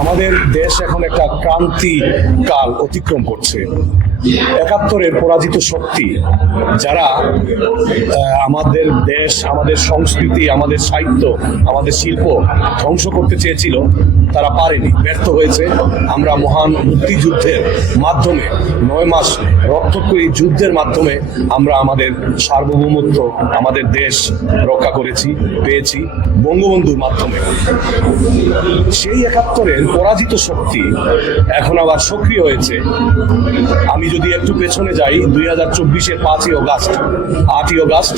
আমাদের দেশ এখন একটা ক্রান্তি কাল অতিক্রম করছে। ৭১-এর পরাজিত শক্তি যারা আমাদের দেশ, আমাদের সংস্কৃতি, আমাদের সাহিত্য, আমাদের শিল্প ধ্বংস করতে চেয়েছিল, তারা পারেনি, ব্যর্থ হয়েছে। আমরা মহান মুক্তিযুদ্ধের মাধ্যমে ৯ মাস রক্তক্ষয়ী যুদ্ধের মাধ্যমে আমরা আমাদের সার্বভৌমত্ব, আমাদের দেশ রক্ষা করেছি, পেয়েছি বঙ্গবন্ধুর মাধ্যমে। সেই ৭১-এর পরাজিত শক্তি এখন আবার সক্রিয় হয়েছে। আমি যদি একটু পেছনে যাই, ২০২৪-এর ৫ই অগাস্ট, ৮ই অগাস্ট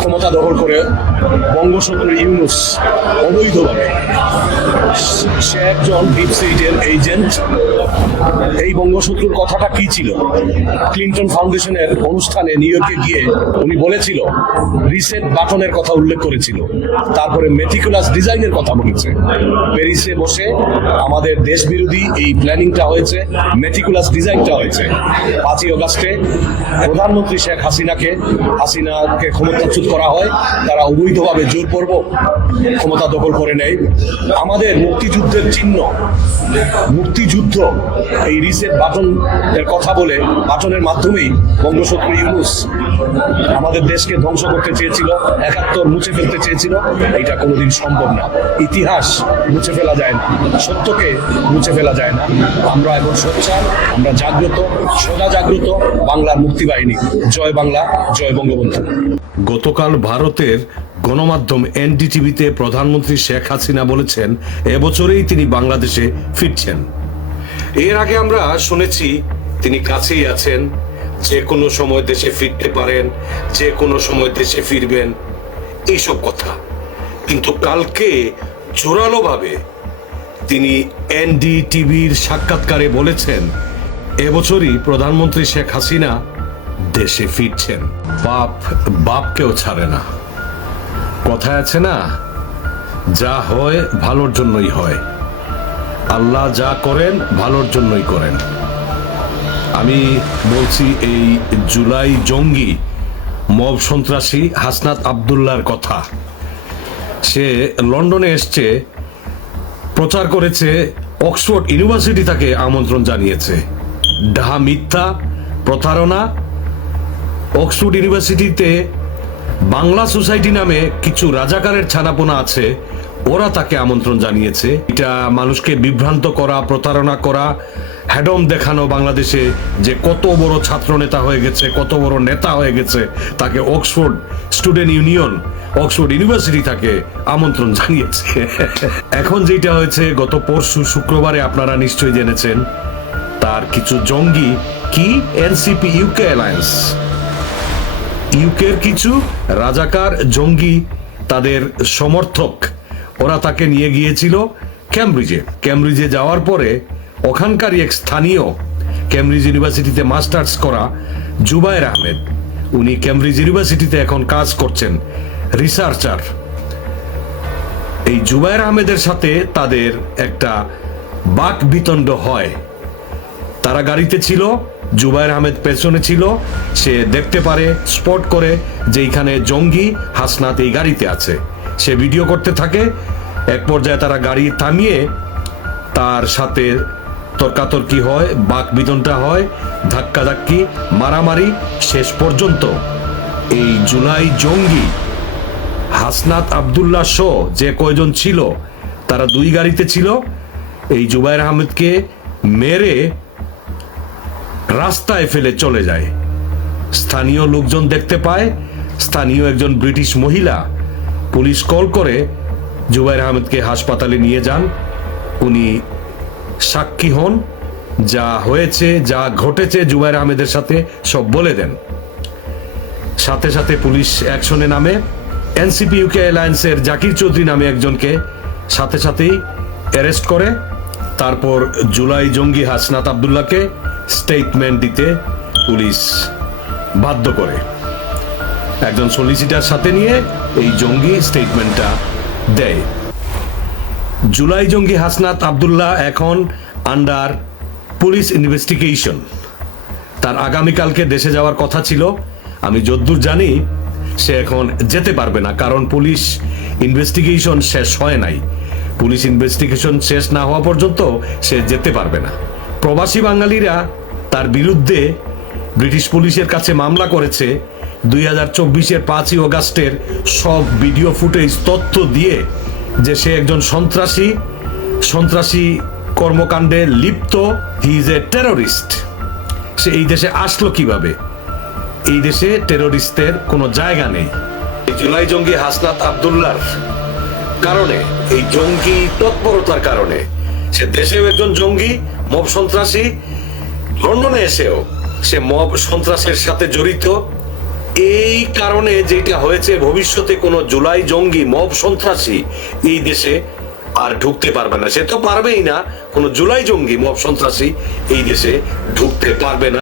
ক্ষমতা দখল করে বঙ্গশত্রু ইউনূস অবৈধভাবে, সে একজন ডিপ স্টেটের এজেন্ট। এই বঙ্গশত্রুর কথাটা কি ছিল? ক্লিন্টন ফাউন্ডেশনের অনুষ্ঠানে নিউ ইয়র্কে গিয়ে উনি বলেছিল, রিসেট বাটনের কথা উল্লেখ করেছিল, তারপরে মেটিকুলাস ডিজাইনের কথা বলেছে। প্যারিসে বসে আমাদের দেশ বিরোধী এই প্ল্যানিংটা হয়েছে, মেটিকুলাস ডিজাইনটা হয়েছে। ৫ই অগাস্টে প্রধানমন্ত্রী শেখ হাসিনাকে ক্ষমতাচ্যুত করা হয়, তারা অবৈধভাবে জোরপূর্বক ক্ষমতা দখল করে নেয়। আমাদের মুক্তিযুদ্ধের চিহ্ন, মুক্তিযুদ্ধ, এই রিসেট বাটন এর কথা বলে, বাটনের মাধ্যমেই বঙ্গশত্রু ইউনূস আমাদের দেশকে ধ্বংস করতে চেয়েছিল, ৭১ মুছে ফেলতে চেয়েছিল। এটা কোনোদিন সম্ভব না। ইতিহাস মুছে ফেলা যায় না, সত্যকে মুছে ফেলা যায় না। আমরা এখন সোচ্চার, আমরা জাগ্রত, সদা জাগ্রত বাংলার মুক্তি বাহিনী। জয় বাংলা, জয় বঙ্গবন্ধু। গতকাল ভারতের গণমাধ্যম এনডিটিভিতে প্রধানমন্ত্রী শেখ হাসিনা বলেছেন, এবছরেই তিনি বাংলাদেশে ফিরছেন। এর আগে আমরা শুনেছি তিনি কাছেই আছেন, যে কোনো সময় দেশে ফিরতে পারেন, যে কোনো সময় দেশে ফিরবেন, এইসব কথা। কিন্তু কালকে জোরালোভাবে তিনি এনডিটিভির সাক্ষাৎকারে বলেছেন, এবছরই প্রধানমন্ত্রী শেখ হাসিনা দেশে ফিরছেন। বাপ বাপকেও ছাড়ে না। কথায় আছে না, যা হয় ভালোর জন্যই হয়, আল্লাহ যা করেন ভালোর জন্যই করেন। আমি বলছি এই জুলাই জঙ্গি মব সন্ত্রাসী হাসনাত আব্দুল্লাহর কথা। সে লন্ডনে এসছে, প্রচার করেছে, অক্সফোর্ড ইউনিভার্সিটি তাকে আমন্ত্রণ জানিয়েছে। ডাহা মিথ্যা, প্রতারণা। অক্সফোর্ড ইউনিভার্সিটিতে বাংলা সোসাইটি নামে কিছু রাজাকারের ছানাপোনা আছে, ওরা তাকে আমন্ত্রণ জানিয়েছে। এটা মানুষকে বিভ্রান্ত করা, প্রতারণা করা, হ্যাডম দেখানো বাংলাদেশে যে কত বড় ছাত্র নেতা হয়ে গেছে, কত বড় নেতা হয়ে গেছে। তাকে Oxford student union, Oxford university তাকে আমন্ত্রণ জানিয়েছে। এখন যেটা হয়েছে, গত পরশু শুক্রবারে আপনারা নিশ্চয়ই জেনেছেন, তার কিছু জঙ্গি, কি এনসিপি ইউকে অ্যালায়েন্স, ইউকের কিছু রাজাকার জঙ্গি, তাদের সমর্থক, ওরা তাকে নিয়ে গিয়েছিল ক্যামব্রিজে। ক্যামব্রিজে যাওয়ার পরে ওখানকারই এক স্থানীয়, ক্যামব্রিজ ইউনিভার্সিটিতে মাস্টার্স করা জুবায়ের আহমেদ, উনি ক্যামব্রিজ ইউনিভার্সিটিতে এখন কাজ করছেন, রিসার্চার। এই জুবায়ের আহমেদের সাথে তাদের একটা বাক বিতণ্ড হয়। তারা গাড়িতে ছিল, জুবায়ের আহমেদ পেছনে ছিল। সে দেখতে পারে, স্পট করে যে এখানে জঙ্গি হাসনাত এই গাড়িতে আছে। সে ভিডিও করতে থাকে। এক পর্যায়ে তারা গাড়ি থামিয়ে তার সাথে তর্কাতর্কি হয়, বাক বিতণ্ডা হয়, ধাক্কাধাক্কি, মারামারি। শেষ পর্যন্ত এই জুলাই জঙ্গি হাসনাত আব্দুল্লাহ সহ যে কয়জন ছিল, তারা 2 গাড়িতে ছিল। এই জুবায়ের আহমেদকে মেরে রাস্তায় ফেলে চলে যায়। স্থানীয় লোকজন দেখতে পায়, স্থানীয় একজন ব্রিটিশ মহিলা পুলিশ কল করে জুবায়ের আহমেদকে হাসপাতালে নিয়ে যান। উনি সাক্ষী হন, যা হয়েছে, যা ঘটেছে জুবায়ের আহমেদের সাথে সব বলে দেন। সাথে সাথে পুলিশ অ্যাকশনে নামে। এনসিপি ইউকে অ্যালায়েন্সের জাকির চৌধুরী নামে একজনকে সাথে সাথেই অ্যারেস্ট করে। তারপর জুলাই জঙ্গি হাসনাত আব্দুল্লাহকে স্টেটমেন্ট দিতে পুলিশ বাধ্য করে। একজন সলিসিটার সাথে নিয়ে এই জঙ্গি স্টেটমেন্টটা দেয়। জুলাই জঙ্গি হাসনাত আব্দুল্লাহ এখন আন্ডার পুলিশ ইনভেস্টিগেশন। তার আগামীকালকে দেশে যাওয়ার কথা ছিল। আমি যদ্দূর জানি সে এখন যেতে পারবে না, কারণ পুলিশ ইনভেস্টিগেশন শেষ হয় নাই। পুলিশ ইনভেস্টিগেশন শেষ না হওয়া পর্যন্ত সে যেতে পারবে না। প্রবাসী বাঙালিরা তার বিরুদ্ধে ব্রিটিশ পুলিশের কাছে মামলা করেছে 2024-এর 5ই অগাস্টের সব ভিডিও ফুটেজ তথ্য দিয়ে যে সে একজন সন্ত্রাসী কর্মকাণ্ডে লিপ্ত, হি ইজ এ টেররিস্ট। সে এই দেশে আসলো কিভাবে? এই দেশে টেররিস্টদের কোনো জায়গা নেই। এই জুলাই জঙ্গি হাসনাত আব্দুল্লাহর কারণে, এই জঙ্গি তৎপরতার কারণে সে দেশেও একজন জঙ্গি, মব সন্ত্রাসী, লন্ডনে এসেও সে মব সন্ত্রাসের সাথে জড়িত। এই কারণে যেটা হয়েছে, ভবিষ্যতে কোনো জুলাই জঙ্গি, মব সন্ত্রাসী এই দেশে আর ঢুকতে পারবে না। সে তো পারবেই না, কোনো জুলাই জঙ্গি, মব সন্ত্রাসী এই দেশে ঢুকতে পারবে না।